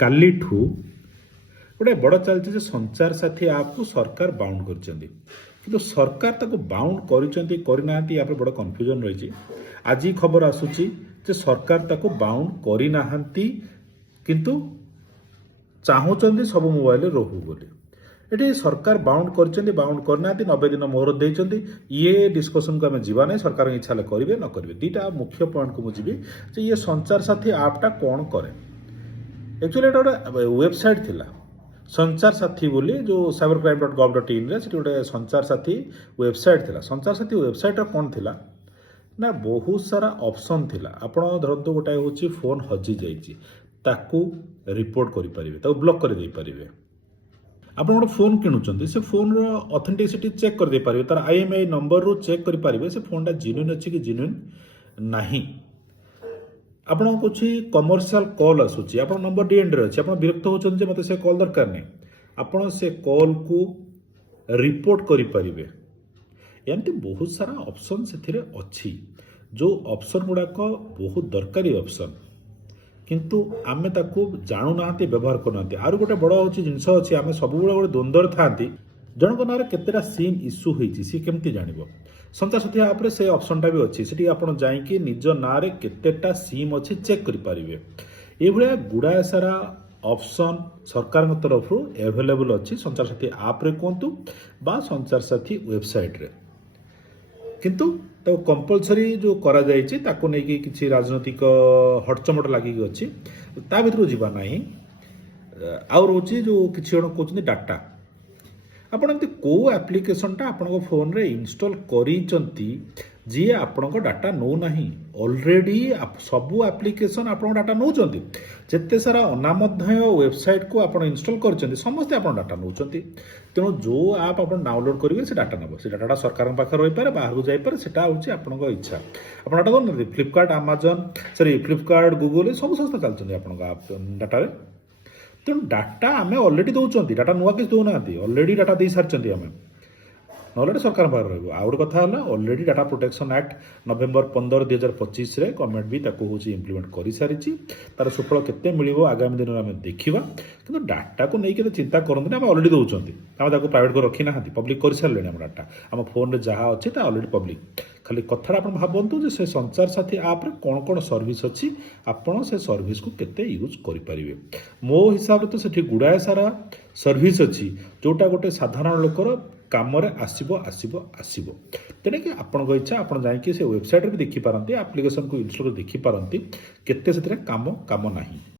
କାଲିଠୁ ଗୋଟେ ବଡ଼ ଚାଲିଛି ଯେ ସଞ୍ଚାର ସାଥୀ ଆପ୍କୁ ସରକାର ବାଉଣ୍ଡ କରିଛନ୍ତି, କିନ୍ତୁ ସରକାର ତାକୁ ବାଉଣ୍ଡ କରିଛନ୍ତି କରିନାହାନ୍ତି, ୟା ପରେ ବଡ଼ କନଫ୍ୟୁଜନ୍ ରହିଛି। ଆଜି ଖବର ଆସୁଛି ଯେ ସରକାର ତାକୁ ବାଉଣ୍ଡ କରିନାହାନ୍ତି, କିନ୍ତୁ ଚାହୁଁଛନ୍ତି ସବୁ ମୋବାଇଲରେ ରହୁ ବୋଲି। ଏଠି ସରକାର ବାଉଣ୍ଡ କରିଛନ୍ତି, ବାଉଣ୍ଡ କରିନାହାନ୍ତି, 90 ଦିନ ମୋହର ଦେଇଛନ୍ତି। ଇଏ ଡିସ୍କସନକୁ ଆମେ ଯିବା ନାହିଁ, ସରକାରଙ୍କ ଇଚ୍ଛା ହେଲେ କରିବେ ନ କରିବେ। ଦୁଇଟା ମୁଖ୍ୟ ପଏଣ୍ଟକୁ ମୁଁ ଯିବି ଯେ ଇଏ ସଞ୍ଚାର ସାଥୀ ଆପ୍ଟା କ'ଣ କରେ। ଆକ୍ଚୁଆଲି ଏଇଟା ଗୋଟେ ୱେବସାଇଟ୍ ଥିଲା ସଞ୍ଚାର ସାଥୀ ବୋଲି, ଯେଉଁ cybercrime.gov.in ସେଠି ଗୋଟେ ସଞ୍ଚାର ସାଥୀ ୱେବସାଇଟ୍ ଥିଲା। ସଞ୍ଚାର ସାଥୀ ୱେବସାଇଟ୍ର କ'ଣ ଥିଲା ନା ବହୁତ ସାରା ଅପସନ୍ ଥିଲା। ଆପଣ ଧରନ୍ତୁ ଗୋଟାଏ ହେଉଛି ଫୋନ୍ ହଜିଯାଇଛି, ତାକୁ ରିପୋର୍ଟ କରିପାରିବେ, ତାକୁ ବ୍ଲକ୍ କରିଦେଇପାରିବେ। ଆପଣ ଗୋଟେ ଫୋନ୍ କିଣୁଛନ୍ତି, ସେ ଫୋନ୍ର ଅଥେଣ୍ଟିସିଟି ଚେକ୍ କରିଦେଇପାରିବେ, ତାର IMEI ନମ୍ବରରୁ ଚେକ୍ କରିପାରିବେ ସେ ଫୋନ୍ଟା ଜେନ୍ୟୁନ୍ ଅଛି କି ଜେନ୍ୟୁନ୍ ନାହିଁ। ଆପଣଙ୍କ କିଛି କମର୍ସିଆଲ କଲ୍ ଆସୁଛି, ଆପଣ ନମ୍ବର DNDରେ ଅଛି, ଆପଣ ବିରକ୍ତ ହେଉଛନ୍ତି ଯେ ମୋତେ ସେ କଲ୍ ଦରକାର ନାହିଁ, ଆପଣ ସେ କଲ୍କୁ ରିପୋର୍ଟ କରିପାରିବେ। ଏମିତି ବହୁତ ସାରା ଅପସନ୍ ସେଥିରେ ଅଛି, ଯେଉଁ ଅପସନ୍ ଗୁଡ଼ାକ ବହୁତ ଦରକାରୀ ଅପସନ୍, କିନ୍ତୁ ଆମେ ତାକୁ ଜାଣୁନାହାନ୍ତି, ବ୍ୟବହାର କରୁନାହାନ୍ତି। ଆହୁରି ଗୋଟେ ବଡ଼ ହେଉଛି ଜିନିଷ ଅଛି, ଆମେ ସବୁବେଳେ ଗୋଟେ ଦ୍ୱନ୍ଦ୍ୱରେ ଥାନ୍ତି, ଜଣଙ୍କ ନାଁରେ କେତେଟା ସିମ୍ ଇସ୍ୟୁ ହେଇଛି ସିଏ କେମିତି ଜାଣିବ। ସଞ୍ଚାର ସାଥୀ ଆପ୍ରେ ସେ ଅପସନ୍ଟା ବି ଅଛି, ସେଠି ଆପଣ ଯାଇକି ନିଜ ନାଁରେ କେତେଟା ସିମ୍ ଅଛି ଚେକ୍ କରିପାରିବେ। ଏଇଭଳିଆ ଗୁଡ଼ାଏ ସାରା ଅପସନ୍ ସରକାରଙ୍କ ତରଫରୁ ଆଭେଲେବୁଲ୍ ଅଛି ସଞ୍ଚାର ସାଥୀ ଆପ୍ରେ କୁହନ୍ତୁ ବା ସଞ୍ଚାର ସାଥୀ ୱେବସାଇଟ୍ରେ। କିନ୍ତୁ ତାକୁ କମ୍ପଲସରି ଯେଉଁ କରାଯାଇଛି ତାକୁ ନେଇକି କିଛି ରାଜନୈତିକ ହଟଚମଟ ଲାଗିକି ଅଛି, ତା ଭିତରକୁ ଯିବା ନାହିଁ। ଆଉ ରହୁଛି ଯେଉଁ କିଛି ଜଣ କହୁଛନ୍ତି ଡାଟା, ଆପଣ ଏମିତି କେଉଁ ଆପ୍ଲିକେସନଟା ଆପଣଙ୍କ ଫୋନ୍ରେ ଇନଷ୍ଟଲ୍ କରିଛନ୍ତି ଯିଏ ଆପଣଙ୍କ ଡାଟା ନେଉନାହିଁ। ଅଲରେଡ଼ି ସବୁ ଆପ୍ଲିକେସନ୍ ଆପଣଙ୍କ ଡାଟା ନେଉଛନ୍ତି। ଯେତେ ସାରା ଅନାମଧ୍ୟେୟ ୱେବସାଇଟ୍କୁ ଆପଣ ଇନଷ୍ଟଲ୍ କରିଛନ୍ତି ସମସ୍ତେ ଆପଣ ଡାଟା ନେଉଛନ୍ତି। ତେଣୁ ଯେଉଁ ଆପ୍ ଆପଣ ଡାଉନଲୋଡ୍ କରିବେ ସେ ଡାଟା ନେବ, ସେ ଡାଟାଟା ସରକାରଙ୍କ ପାଖରେ ରହିପାରେ, ବାହାରକୁ ଯାଇପାରେ, ସେଟା ହେଉଛି ଆପଣଙ୍କ ଇଚ୍ଛା। ଆପଣ ଡାଟା ଦେଉନାହାନ୍ତି, ଫ୍ଲିପକାର୍ଟ, ଗୁଗଲ ସବୁ ସଂସ୍ଥା ଚାଲୁଛନ୍ତି ଆପଣଙ୍କ ଆପ୍ ଡାଟାରେ। ତେଣୁ ଡାଟା ଆମେ ଅଲରେଡ଼ି ଦେଉଛନ୍ତି, ଡାଟା ନୂଆ କିଛି ଦେଉନାହାନ୍ତି, ଅଲରେଡ଼ି ଡାଟା ଦେଇସାରିଛନ୍ତି ଆମେ, ନହେଲେ ସରକାର ପାଖରେ ରହିବ। ଆଉ ଗୋଟେ କଥା ହେଲା, already data protection act November 15, 2025ରେ ଗଭର୍ଣ୍ଣମେଣ୍ଟ ବି ତାକୁ ହେଉଛି ଇମ୍ପ୍ଲିମେଣ୍ଟ କରିସାରିଛି। ତାର ସୁଫଳ କେତେ ମିଳିବ ଆଗାମୀ ଦିନରେ ଆମେ ଦେଖିବା, କିନ୍ତୁ ଡାଟାକୁ ନେଇକି ଏତେ ଚିନ୍ତା କରନ୍ତୁନି, ଆମେ ଅଲରେଡ଼ି ଦେଉଛନ୍ତି, ଆମେ ତାକୁ ପ୍ରାଇଭେଟ୍ କରି ରଖିନାହାନ୍ତି, ପବ୍ଲିକ୍ କରିସାରିଲେଣି। ଆମ ଡାଟା ଆମ ଫୋନ୍ରେ ଯାହା ଅଛି ତା ଅଲରେଡ଼ି ପବ୍ଲିକ୍। ଖାଲି କଥାଟା ଆପଣ ଭାବନ୍ତୁ ଯେ ସେ ସଞ୍ଚାର ସାଥୀ ଆପ୍ରେ କ'ଣ କ'ଣ ସର୍ଭିସ୍ ଅଛି, ଆପଣ ସେ ସର୍ଭିସ୍କୁ କେତେ ୟୁଜ୍ କରିପାରିବେ। ମୋ ହିସାବରେ ତ ସେଠି ଗୁଡ଼ାଏ ସାରା ସର୍ଭିସ୍ ଅଛି ଯେଉଁଟା ଗୋଟେ ସାଧାରଣ ଲୋକର କାମରେ ଆସିବ। ତେଣୁକି ଆପଣଙ୍କ ଇଚ୍ଛା, ଆପଣ ଯାଇକି ସେ ୱେବସାଇଟ୍ରେ ବି ଦେଖିପାରନ୍ତି, ଆପ୍ଲିକେସନ୍କୁ ଇନଷ୍ଟଲ୍ କରି ଦେଖିପାରନ୍ତି କେତେ ସେଥିରେ କାମ ନାହିଁ।